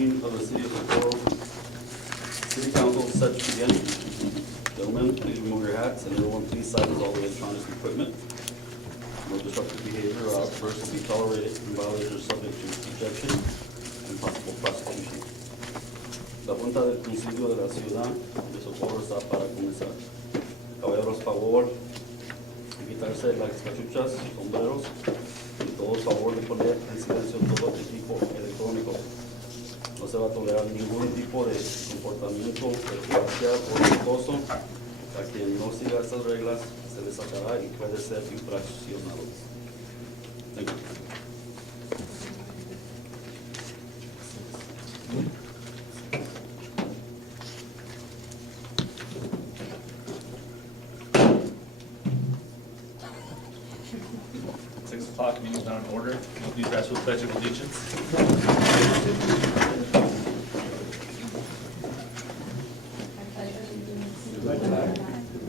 Of the City of Socorro City Council set to begin. Gentlemen, please remove your hats, and everyone please silence all electronic equipment. No disruptive behavior or outbursts will be tolerated, and violators are subject to ejection and possible prosecution. La Junta del Concilio de la Ciudad de Socorro está para comenzar. Caballeros, favor, quitarse las cachuchas, sombreros, y todos favor de poner en silencio todo equipo electrónico. No se va a tolerar ningún tipo de comportamiento perjudicial o riesgoso. A quien no siga estas reglas se le sacará y puede ser infraccionado. Thank you. Six o'clock, meeting's now in order. Please rise for the pledge of allegiance.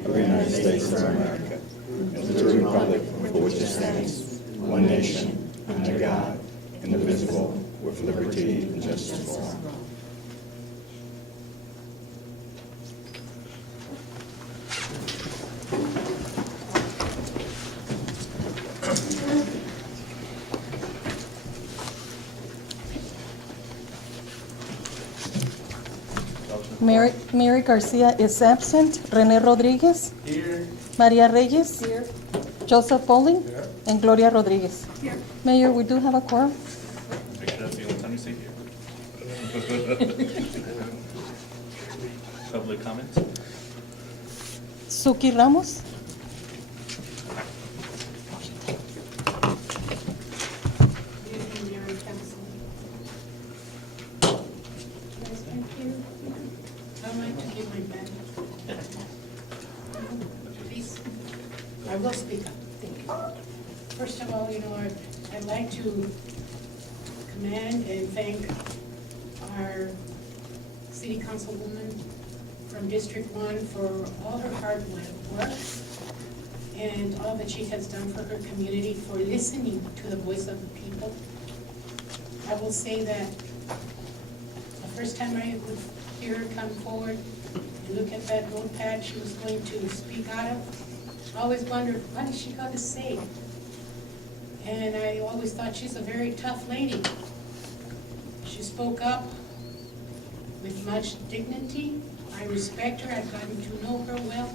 Of the United States of America, and to the republic for which it stands, one nation, under God, indivisible, with liberty and justice for all. Mary Garcia is absent. René Rodriguez. Here. Maria Reyes. Here. Joseph Bowling. Here. And Gloria Rodriguez. Here. Mayor, we do have a quorum. Make sure that's the only time you say here. Public comments? Suki Ramos. I'd like to give my back. Please, I will speak up. Thank you. First of all, I'd like to commend and thank our city councilwoman from District 1 for all her hard work and all that she has done for her community, for listening to the voice of the people. I will say that the first time I would hear her come forward and look at that notepad she was going to speak out of, I always wondered, what is she going to say? And I always thought she's a very tough lady. She spoke up with much dignity. I respect her. I've gotten to know her well.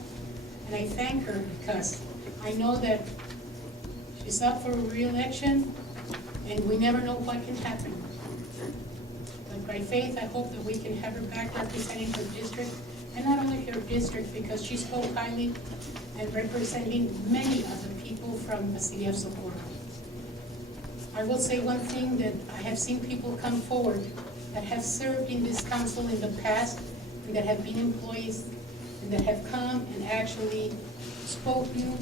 And I thank her because I know that she's up for re-election and we never know what can happen. But by faith, I hope that we can have her back representing her district, and not only her district, because she spoke highly and representing many of the people from the city of Socorro. I will say one thing, that I have seen people come forward that have served in this council in the past and that have been employees and that have come and actually spoken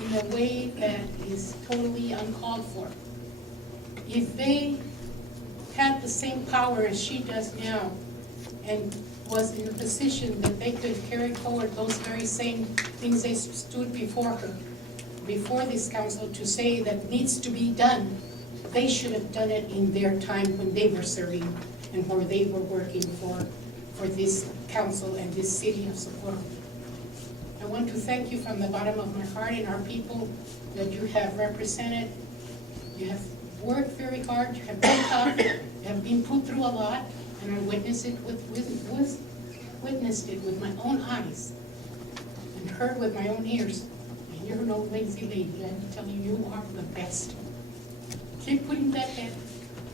in a way that is totally uncalled for. If they had the same power as she does now and was in a position that they could carry forward those very same things they stood before her, before this council, to say that needs to be done, they should have done it in their time when they were serving and where they were working for this council and this city of Socorro. I want to thank you from the bottom of my heart and our people that you have represented. You have worked very hard, you have been tough, you have been put through a lot, and I witnessed it with my own eyes and heard with my own ears. And you're no lazy lady, let me tell you, you are the best. Keep putting that head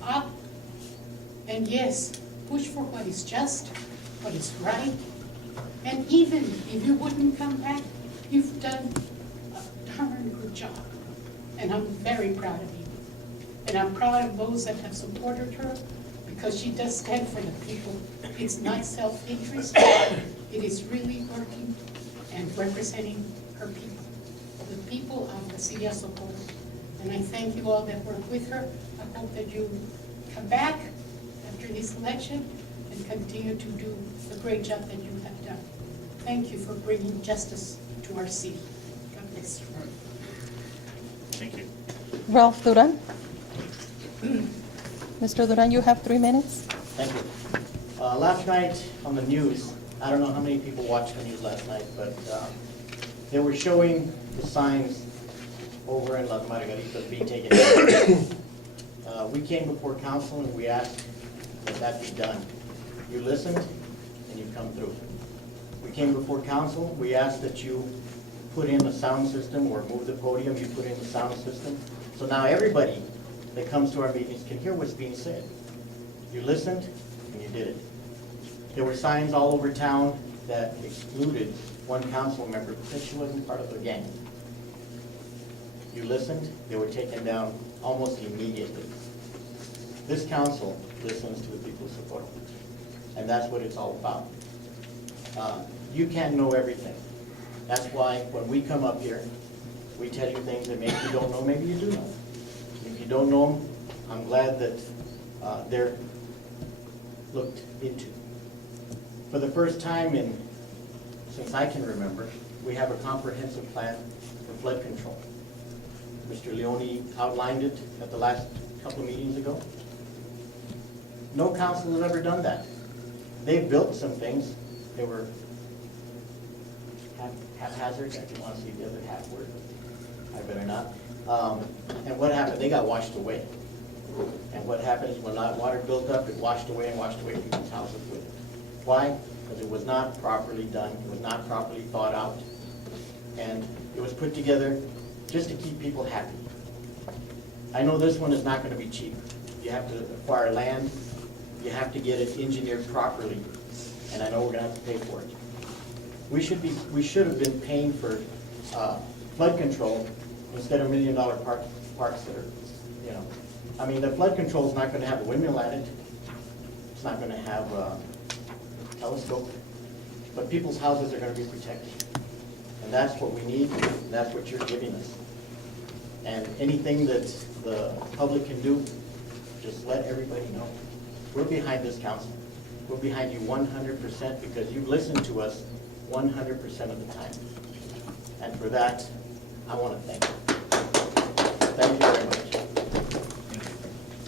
up, and yes, push for what is just, what is right, and even if you wouldn't come back, you've done a darn good job, and I'm very proud of you. And I'm proud of those that have supported her, because she does stand for the people. It's not self-interest, it is really working and representing her people, the people of the city of Socorro. And I thank you all that work with her. I hope that you come back after this election and continue to do the great job that you have done. Thank you for bringing justice to our city. God bless you. Thank you. Ralph Duran. Mr. Duran, you have 3 minutes. Thank you. Last night on the news, I don't know how many people watched the news last night, but they were showing the signs over in Las Margaritas being taken down. We came before council and we asked that that be done. You listened and you come through. We came before council, we asked that you put in a sound system or move the podium, you put in the sound system. So now everybody that comes to our meetings can hear what's being said. You listened and you did it. There were signs all over town that excluded one council member because she wasn't part of the gang. You listened, they were taken down almost immediately. This council listens to the people's support, and that's what it's all about. You can't know everything. That's why when we come up here, we tell you things that maybe you don't know, maybe you do know. If you don't know them, I'm glad that they're looked into. For the first time since I can remember, we have a comprehensive plan for flood control. Mr. Leone outlined it at the last couple of meetings ago. No council has ever done that. They've built some things. They were haphazard. I didn't want to see the other half word. I better not. And what happened? They got washed away. And what happens when that water built up, it washed away people's houses with it. Why? Because it was not properly done. It was not properly thought out. And it was put together just to keep people happy. I know this one is not going to be cheap. You have to acquire land. You have to get it engineered properly. And I know we're going to have to pay for it. We should have been paying for flood control instead of $1 million parks that are, you know. I mean, the flood control is not going to have a windmill at it. It's not going to have a telescope. But people's houses are going to be protected. And that's what we need, and that's what you're giving us. And anything that the public can do, just let everybody know. We're behind this council. We're behind you 100% because you've listened to us 100% of the time. And for that, I want to thank you. Thank you very much.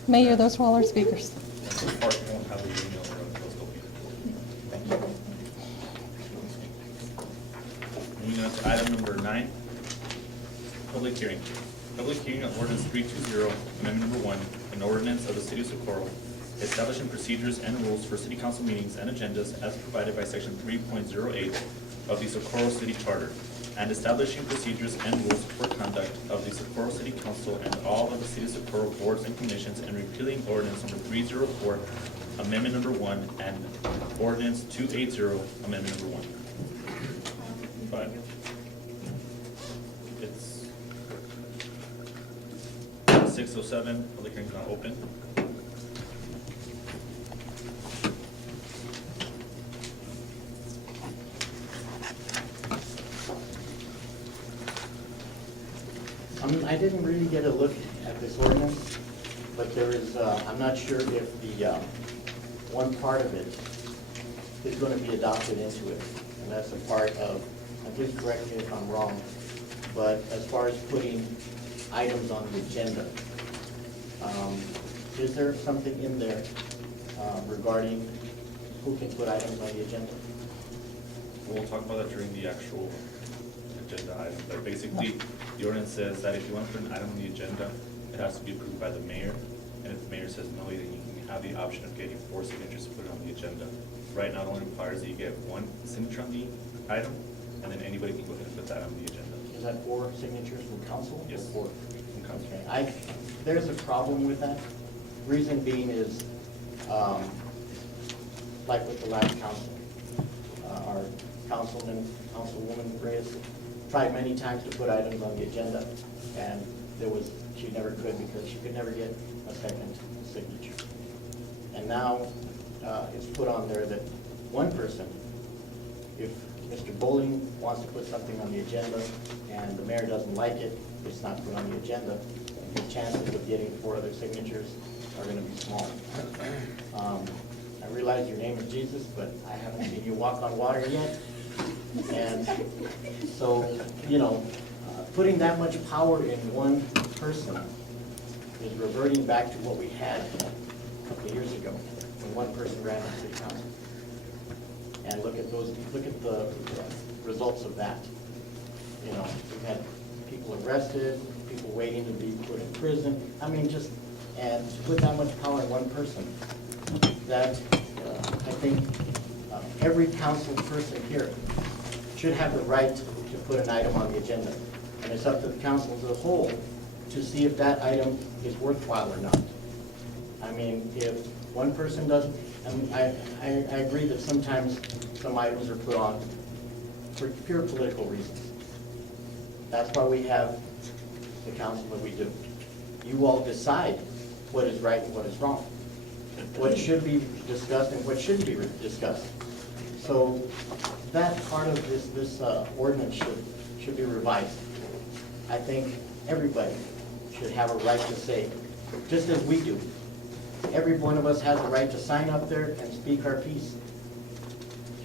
Mayor, those were all our speakers. Park won't have a email or those go Thank you. Moving on to item number 9, public hearing. Public hearing on ordinance 320, amendment number 1, an ordinance of the city of Socorro, establishing procedures and rules for city council meetings and agendas as provided by section 3.08 of the Socorro City Charter, and establishing procedures and rules for conduct of the Socorro City Council and all of the city of Socorro boards and commissions, and repealing ordinance number 304, amendment number 1, and ordinance 280, amendment number 1. But it's 6:07, public hearing is now open. I didn't really get a look at this ordinance, but there is, I'm not sure if the one part of it is going to be adopted into it, and that's a part of, and please correct me if I'm wrong, but as far as putting items on the agenda, is there something in there regarding who can put items on the agenda? We'll talk about that during the actual agenda item, but basically, the ordinance says that if you want to put an item on the agenda, it has to be approved by the mayor, and if the mayor says no, then you can have the option of getting 4 signatures to put it on the agenda. Right now, it only requires that you get 1 signature on the item, and then anybody can go ahead and put that on the agenda. Is that 4 signatures from council? Yes. Or 4? From council. Okay, there's a problem with that. Reason being is, like with the last council, our Councilwoman Reyes tried many times to put items on the agenda, and she never could because she could never get a second signature. And now, it's put on there that one person, if Mr. Bowling wants to put something on the agenda and the mayor doesn't like it, it's not put on the agenda, the chances of getting 4 other signatures are gonna be small. I realize your name is Jesus, but I haven't seen you walk on water yet. And so, putting that much power in one person is reverting back to what we had a couple of years ago, when and one person ran for city council. And look at the results of that. You know, we've had people arrested, people waiting to be put in prison. I mean, and to put that much power in one person, that, I think, every council person here should have the right to put an item on the agenda. And it's up to the council as a whole to see if that item is worthwhile or not. I mean, if one person doesn't, I mean, I agree that sometimes some items are put on for pure political reasons. That's why we have the council that we do. You all decide what is right and what is wrong, what should be discussed and what shouldn't be discussed. So that part of this ordinance should be revised. I think everybody should have a right to say, just as we do. Every one of us has a right to sign up there and speak our piece.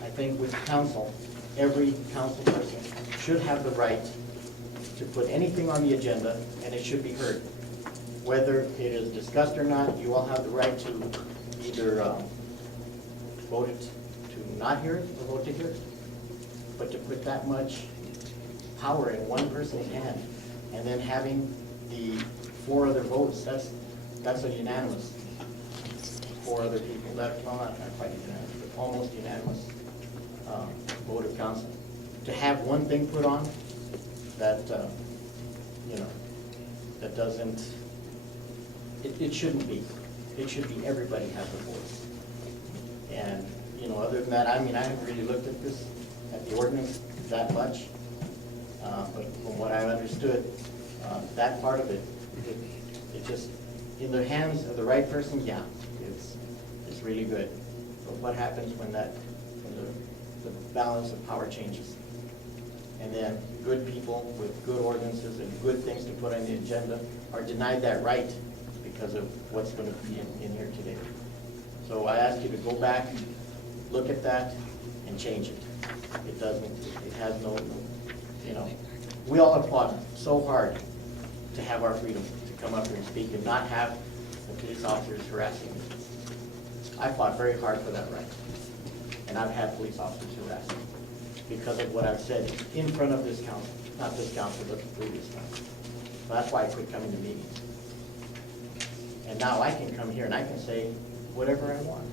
I think with council, every council person should have the right to put anything on the agenda, and it should be heard. Whether it is discussed or not, you all have the right to either vote it to not hear it or vote to hear it. But to put that much power in one person's hand, and then having the 4 other votes, that's a unanimous. 4 other people, well, not quite unanimous, but almost unanimous vote of council. To have one thing put on that, you know, that doesn't, it shouldn't be. It should be everybody has a voice. And, you know, other than that, I mean, I haven't really looked at the ordinance that much. But from what I understood, that part of it just, in the hands of the right person, yeah, it's really good. But what happens when the balance of power changes? And then good people with good ordinances and good things to put on the agenda are denied that right because of what's going to be in here today. So I ask you to go back, look at that, and change it. It has no, you know, we all have fought so hard to have our freedom to come up here and speak and not have the police officers harassing me. I fought very hard for that right. And I've had police officers harass me because of what I've said in front of this council, not this council, but the previous council. So that's why I quit coming to meetings. And now I can come here and I can say whatever I want.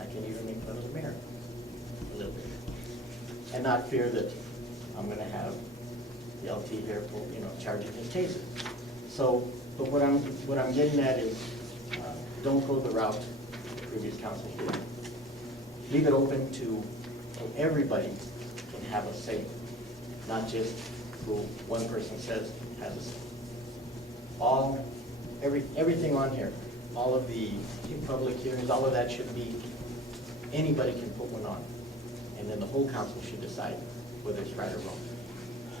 I can even make fun of the mayor a little bit. And not fear that I'm going to have the LT here, you know, charging his taser. So, but what I'm getting at is, don't go the route the previous council did. Leave it open to everybody can have a say, not just who one person says has a say. Everything on here, all of the public hearings, all of that should be, anybody can put one on. And then the whole council should decide whether it's right or wrong.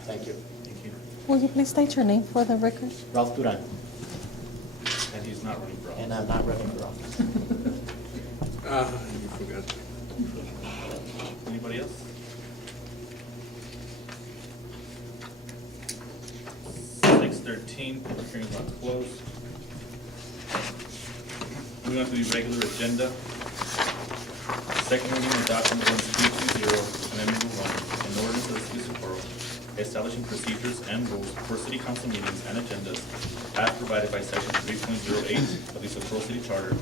Thank you. Thank you. Will you please state your name for the record? Ralph Duran, And he's not running for office. and I'm not running for office. You forgot. Anybody else? 6:13, public hearing's not closed. Moving on to the regular agenda. Second reading and adoption of ordinance 320, amendment number 1, an ordinance of the city of Socorro establishing procedures and rules for city council meetings and agendas as provided by section 3.08 of the Socorro City Charter,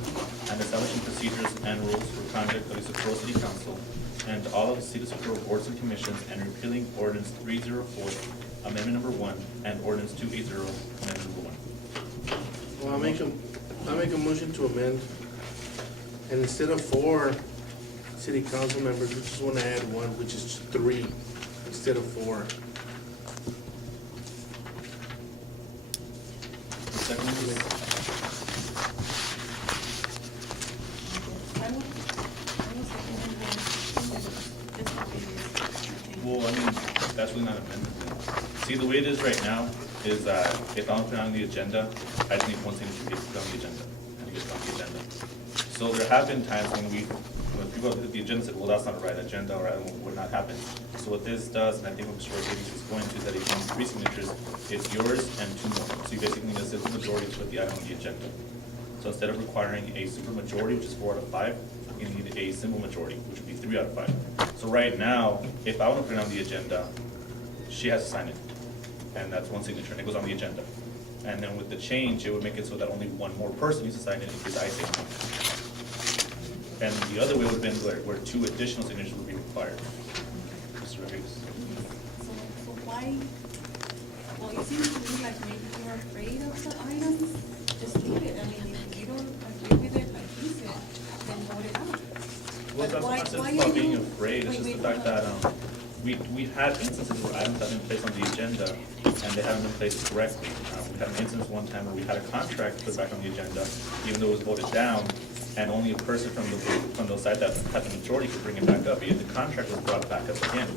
and establishing procedures and rules for conduct of the Socorro City Council and all of the city of Socorro boards and commissions, and repealing ordinance 304, amendment number 1, and ordinance 280, amendment number 1. Well, I'll make a motion to amend, and instead of 4 city council members, we just want to add 1, which is 3 instead of 4. Second reading. Well, I mean, that's really not amendment. See, the way it is right now is that if I'm putting on the agenda, I just need one signature to put on the agenda, and it gets on the agenda. So there have been times when people look at the agenda and said, well, that's not a right agenda, or that would not happen. So what this does, and I think what Mr. Rodriguez is going to, is that if you need 3 signatures, it's yours and 2 more. So you basically need a simple majority to put the item on the agenda. So So instead of requiring a supermajority, which is 4 out of 5, you need a simple majority, which would be 3 out of 5. So right now, if I want to put it on the agenda, she has to sign it. And that's one signature, and it goes on the agenda. And then with the change, it would make it so that only one more person needs to sign it in case I say no. And the other way would have been where 2 additional signatures would be required. Mr. Rodriguez. So why, well, it seems to me like maybe you're afraid of the items, just leave it. I mean, if you don't agree with it, like he said, then vote it out. Well, But that's why- not why about are being you- afraid, it's wait, just the wait, fact hold on. that, we've had instances where items have been placed on the agenda and they haven't been placed correctly. We had an instance one time where we had a contract put back on the agenda, even though it was voted down, and only a person from the side that had the majority could bring it back up, yet the contract was brought back up again.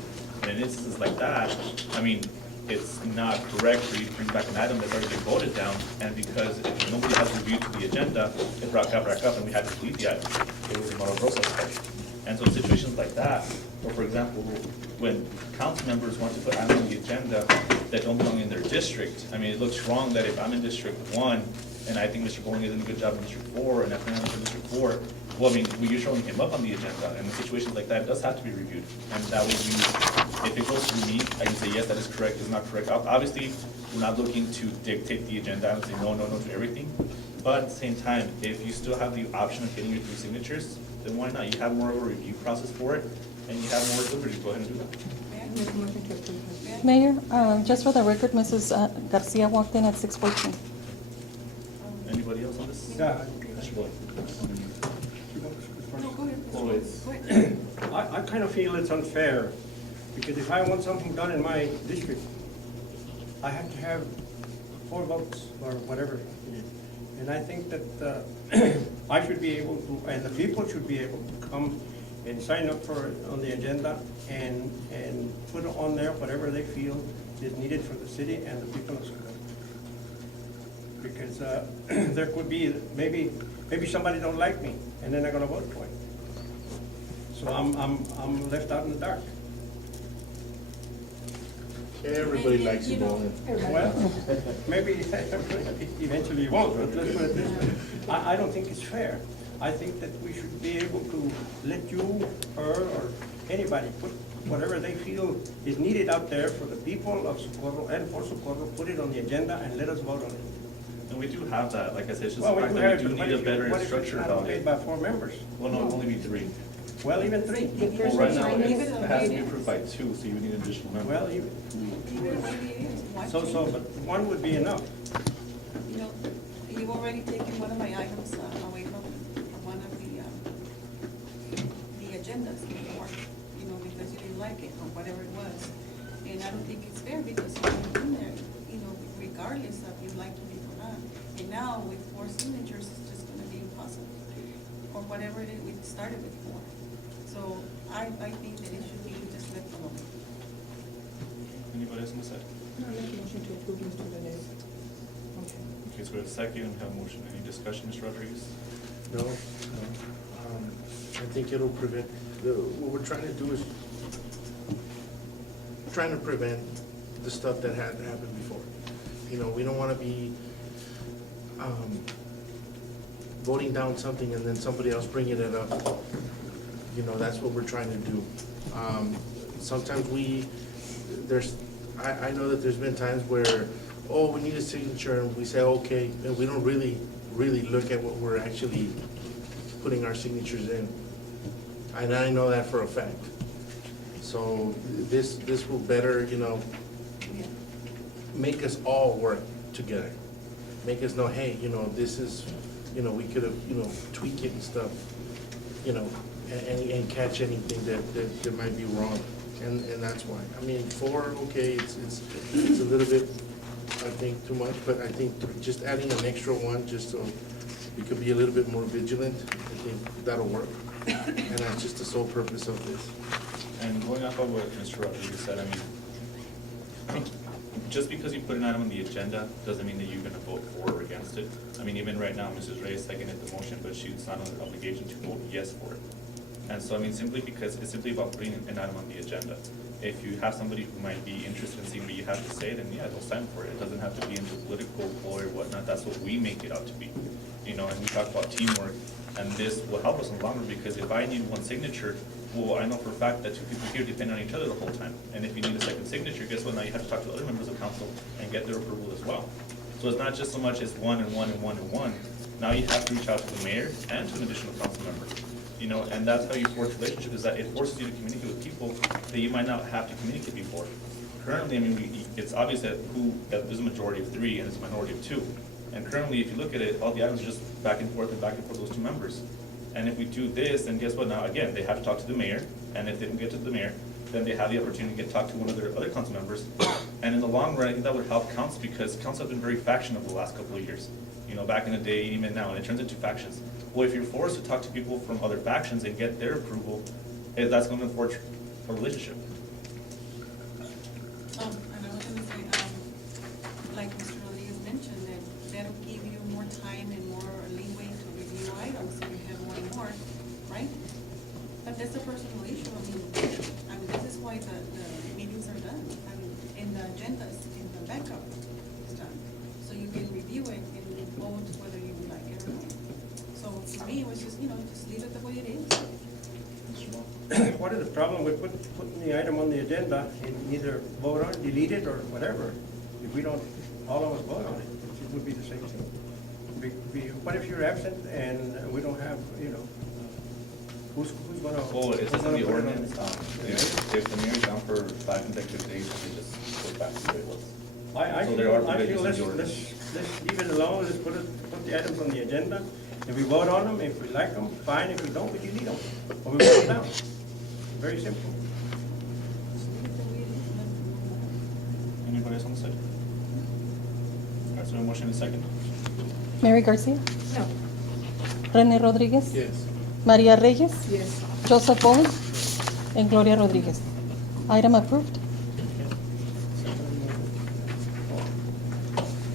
And in instances like that, I mean, it's not correct for you to bring back an item that's already been voted down, and because if nobody has reviewed to the agenda, it brought back up and we had to delete the item. It was a Mauro Rosa's fault. And so in situations like that, or for example, when council members want to put items on the agenda that don't belong in their district, I mean, it looks wrong that if I'm in District 1, and I think Mr. Bowling is doing a good job in District 4, and Fernando is in District 4, well, I mean, you're showing him up on the agenda, and in situations like that, it does have to be reviewed. And that would be, if it goes through me, I can say, yes, that is correct, it's not correct. Obviously, we're not looking to dictate the agenda and say no, no, no to everything. But at the same time, if you still have the option of getting your 3 signatures, then why not? You have more of a review process for it, and you have more liberty to go ahead and do that. Mayor, just for the record, Mrs. Garcia walked in at 6:14. Anybody else on this? Yeah. Mr. Bowling. No, go ahead. Oh, it's- Go ahead. I kind of feel it's unfair, because if I want something done in my district, I have to have 4 votes or whatever it is. And I think that I should be able to, and the people should be able to come and sign up for it on the agenda and put on there whatever they feel is needed for the city and the people of Socorro. Because there could be, maybe somebody don't like me, and then they're gonna vote for it. So I'm left out in the dark. Everybody likes you, Bowling. Well, maybe eventually you won't, but let's put it this way. I don't think it's fair. I think that we should be able to let you, her, or anybody put whatever they feel is needed out there for the people of Socorro and for Socorro, put it on the agenda and let us vote on it. And we do have that, like I said, it's just Well, the we fact do that have we it, do but need a what better if it's structure not about okayed it. by 4 members? Well, no, it'll only be 3. Well, even 3. Well, right now, it has to be approved by 2, so you would need an additional member. Well, even, Even maybe it is. Why so, change? but 1 would be enough. You know, you've already taken one of my items away from one of the agendas before, you know, because you didn't like it or whatever it was. And I don't think it's fair because you went in there, you know, regardless of you liking it or not. And now with 4 signatures, it's just gonna be impossible. Or whatever it is, we started with 4. So I think that it should be just left alone. Anybody else on this side? Okay, so we have a second, we have a motion. Any discussion, Mr. Rodriguez? No, I think it'll prevent, what we're trying to do is trying to prevent the stuff that had happened before. You know, we don't wanna be, voting down something and then somebody else bringing it up. You know, that's what we're trying to do. Sometimes I know that there's been times where, oh, we need a signature, and we say, okay, and we don't really look at what we're actually putting our signatures in. And I know that for a fact. So this will better, you know, make us all work together. Make us know, hey, you know, this is, you know, we could have, you know, tweak it and stuff, you know, and catch anything that might be wrong. And that's why. I mean, 4, okay, it's a little bit, I think, too much, but I think just adding an extra 1, just so we could be a little bit more vigilant, I think that'll work. And that's just the sole purpose of this. And going off of what Mr. Rodriguez said, I mean, just because you put an item on the agenda doesn't mean that you're gonna vote for or against it. I mean, even right now, Mrs. Reyes seconded the motion, but she's not under obligation to vote yes for it. And so, I mean, simply because it's simply about putting an item on the agenda. If you have somebody who might be interested in seeing what you have to say, then yeah, they'll sign for it. It doesn't have to be into political or whatnot. That's what we make it out to be. and we talk about teamwork, and this will help us in the long run, because if I need one signature, well, I know for a fact that two people here depend on each other the whole time. And if you need a second signature, guess what? Now you have to talk to other members of council and get their approval as well. So it's not just so much as one and one and one and one. Now you have to reach out to the mayor and to an additional council member. And that's how you forge relationships, is that it forces you to communicate with people that you might not have to communicate before. Currently, it's obvious that there's a majority of 3 and it's a minority of 2. And currently, if you look at it, all the items are just back and forth, those 2 members. And if we do this, then guess what? Now, again, they have to talk to the mayor, and if they don't get to the mayor, then they have the opportunity to talk to one of their other council members. And in the long run, I think that would help council, because council have been very factional the last couple of years. Back in the day, even now, and it turns into factions. Well, if you're forced to talk to people from other factions and get their approval, that's going to forge a relationship. And I was gonna say, like Mr. Rodriguez mentioned, that'll give you more time and more leeway to review items, so you have more and more, right? But that's a personal issue. I mean, this is why the meetings are done. And the agendas in the backup is done. So you can review it and vote whether you like it or not. So for me, it was just, just leave it the way it is. What is the problem with putting the item on the agenda and either vote on it, delete it, or whatever? If we don't, all of us vote on it, it would be the same thing. What if you're absent and we don't have, who's gonna? Well, it says in the who's gonna put it on? ordinance, if the mayor's down for 5 consecutive days, it just goes back to the way it was. I So there are feel provisions in the ordinance. let's leave it alone, let's put the items on the agenda. If we vote on them, if we like them, fine, if we don't, we delete them, or we vote them down. Very simple. Just leave it the way it is. and let them know. Anybody else on the side? All right, so a motion and a second. Mary Garcia, No. René Rodríguez, Yes. Maria Reyes, Yes. Joseph Pauling, and Gloria Rodriguez. Item approved.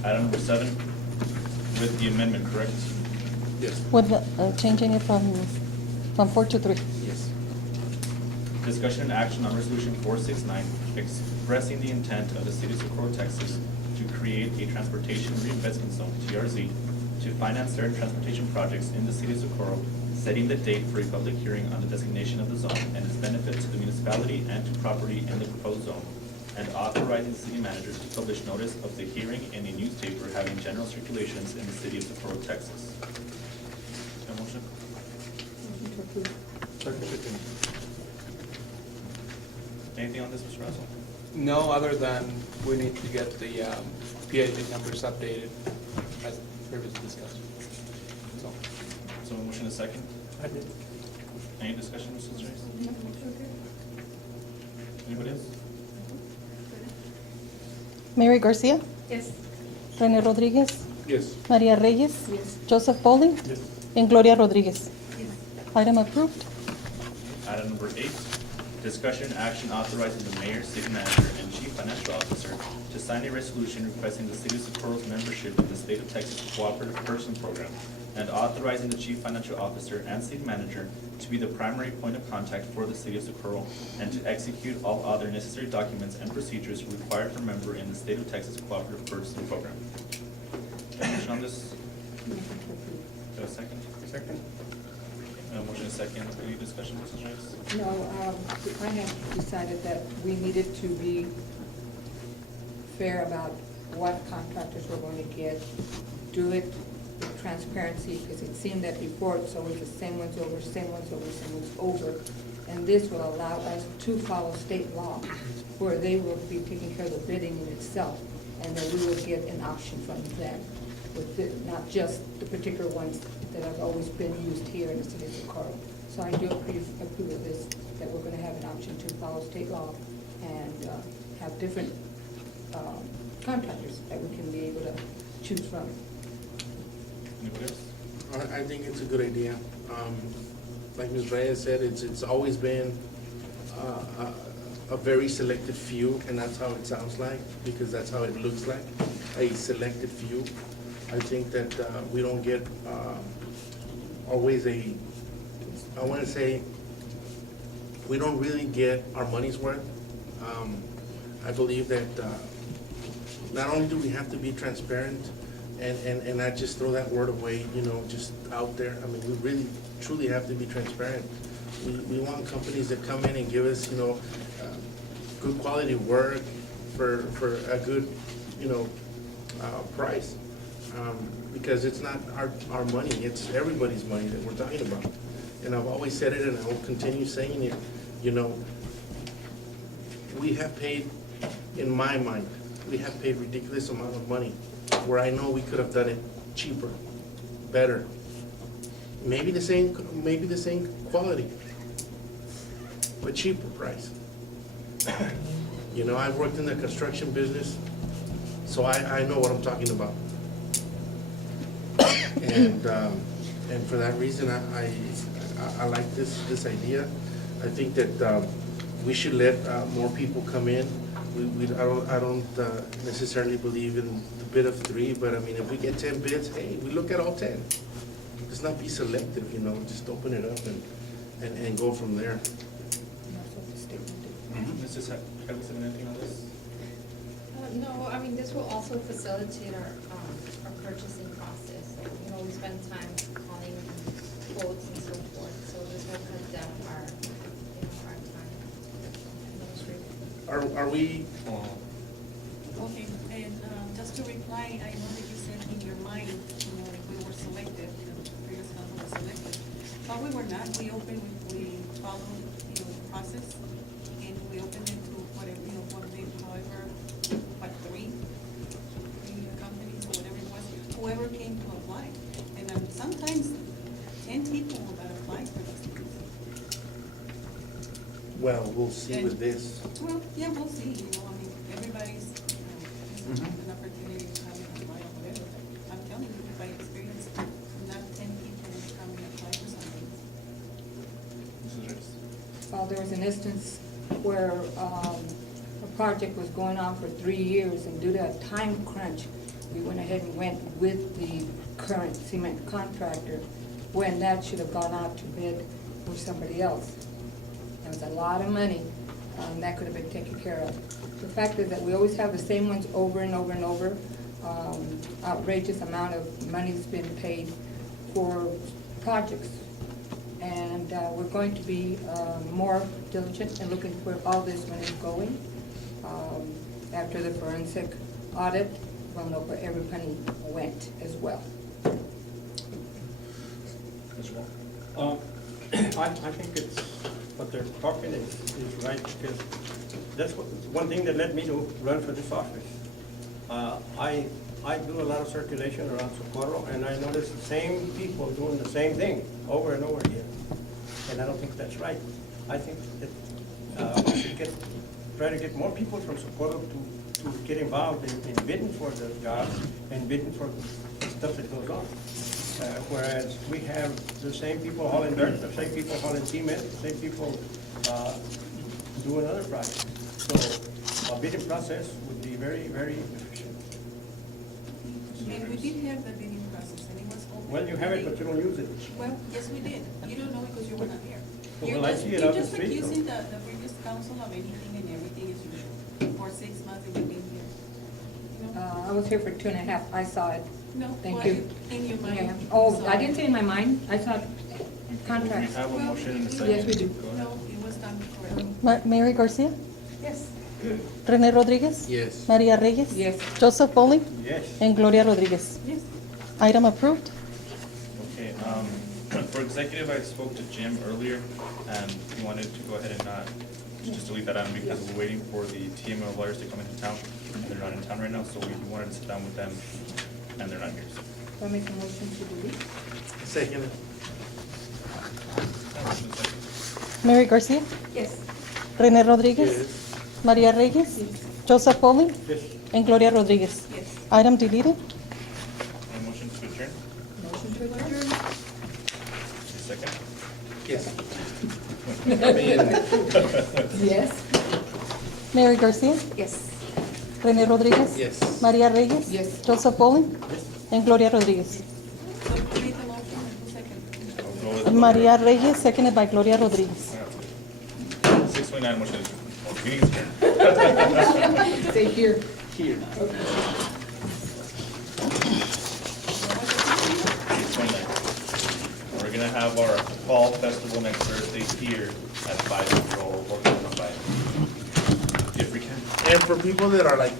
Item number 7, with the amendment, correct? Yes. With changing it from 4 to 3. Yes. Discussion and action on resolution 469, expressing the intent of the city of Socorro, Texas, to create a transportation reinvestment zone, TRZ, to finance certain transportation projects in the city of Socorro, setting the date for a public hearing on the designation of the zone and its benefit to the municipality and to property in the proposed zone, and authorizing the city manager to publish notice of the hearing in a newspaper having general circulations in the city of Socorro, Texas. A motion? Anything on this, Mr. Russell? No, other than we need to get the PID numbers updated as previously discussed. So, So a motion and a second? I did. Any discussion, Mrs. Reyes? Anybody else? Mary Garcia, Yes. René Rodríguez, Yes. Maria Reyes, Yes. Joseph Pauling, Yes. and Gloria Rodriguez. Yes. Item approved. Item number 8, discussion action authorizing the mayor, city manager, and chief financial officer to sign a resolution requesting the city of Socorro's membership in the State of Texas Cooperative Person Program, and authorizing the chief financial officer and city manager to be the primary point of contact for the city of Socorro, and to execute all other necessary documents and procedures required for a member in the State of Texas Cooperative Person Program. Any motion on this? Do I have a second? Second? Motion and second. Any discussion, Mrs. Reyes? No, I have decided that we needed to be fair about what contractors we're going to get, do it with transparency, because it seemed that before it's always the same ones over, same ones over, same ones over. And this will allow us to follow state law, where they will be taking care of the bidding in itself, and then we will get an option from them, with not just the particular ones that have always been used here in the city of Socorro. So I do approve of this, that we're gonna have an option to follow state law and have different contractors that we can be able to choose from. Anybody else? I think it's a good idea. Like Ms. Reyes said, it's always been a very selected few, and that's how it sounds like, because that's how it looks like, a selected few. I think that we don't get always I want to say, we don't really get our money's worth. I believe that not only do we have to be transparent, and not just throw that word away, you know, just out there. I mean, we really, truly have to be transparent. We want companies that come in and give us, you know, good quality work for a good, you know, price. Because it's not our money, it's everybody's money that we're talking about. And I've always said it, and I will continue saying it, you know, we have paid, in my mind, we have paid ridiculous amount of money where I know we could have done it cheaper, better. Maybe the same quality, but cheaper price. You know, I've worked in the construction business, so I know what I'm talking about. And for that reason, I like this idea. I think that we should let more people come in. I don't necessarily believe in the bid of 3, but I mean, if we get 10 bids, hey, we look at all 10. Let's not be selective, you know, just open it up and go from there. Mrs. Hack, have you said anything on this? No, I mean, this will also facilitate our purchasing process. You know, we spend time calling quotes and so forth, so this will cut down our, you know, our time. Are we, Okay, and just to reply, I know that you said in your mind, you know, if we were selected, the previous council was selected. But we were not, we followed, you know, the process, and we opened it to whatever, you know, however, what, three companies or whatever it was, whoever came to apply. And sometimes 10 people that apply for this. well, we'll see with this. Well, yeah, we'll see, you know, I mean, everybody's, you know, has an opportunity to come and apply or whatever. I'm telling you, by experience, not 10 people come and apply for something. Mrs. Reyes? There was an instance where a project was going on for 3 years, and due to a time crunch, we went ahead and went with the current cement contractor, when that should have gone out to bid with somebody else. It was a lot of money that could have been taken care of. The fact is that we always have the same ones over and over and over. Outrageous amount of money's been paid for projects. And we're going to be more diligent in looking where all this money is going. After the forensic audit, we'll know where every penny went as well. Mr. Wall? I think it's, what they're talking is right, because that's one thing that led me to run for this office. I do a lot of circulation around Socorro, and I notice the same people doing the same thing over and over again. And I don't think that's right. I think that we should try to get more people from Socorro to get involved in bidding for the jobs and bidding for the stuff that goes on. Whereas we have the same people hauling dirt, the same people hauling cement, the same people doing other projects. So a bidding process would be very, very efficient. And we did have the bidding process, and it was open. Well, you have it, but you don't use it. Well, yes, we did. You don't know because you were not here. Well, I see it on the street, You're just though. accusing the previous council of anything and everything as usual. For 6 months that we've been here. You know? I was here for 2.5. I saw it. No, Thank well, you. in your mind. Yeah. you Oh, saw I it. didn't say in my mind. I saw We contracts. have a motion and a second. Yes, we do. Go ahead. No, it was done correctly. Mary Garcia, Yes. Rene Rodriguez. Yes. Maria Reyes. Yes. Joseph Pauling, Yes. and Gloria Rodriguez. Yes. Item approved. Okay, for executive, I spoke to Jim earlier, and he wanted to go ahead and just delete that item because we're waiting for the TML lawyers to come into town, and they're not in town right now, so we wanted to sit down with them, and they're not here. So. Do I make a motion to delete? Second. Motion is second. Mary Garcia, Yes. Rene Rodriguez. Yes. Maria Reyes. Joseph Pauling, Yes. and Gloria Rodriguez. Yes. Item deleted. Any motion to adjourn? Motion to adjourn? A second? Yes. Yes. Mary Garcia, Yes. Rene Rodriguez. Yes. Maria Reyes. Yes. Joseph Pauling, and Gloria Rodriguez. So who made the motion and who seconded? I'll go with Maria Reyes, seconded by Gloria Rodriguez. 629 motion is, meeting is adjourned. Stay here. Here. 29th. We're gonna have our fall festival next Thursday here at 5, so we'll come by. If we can. And for people that are like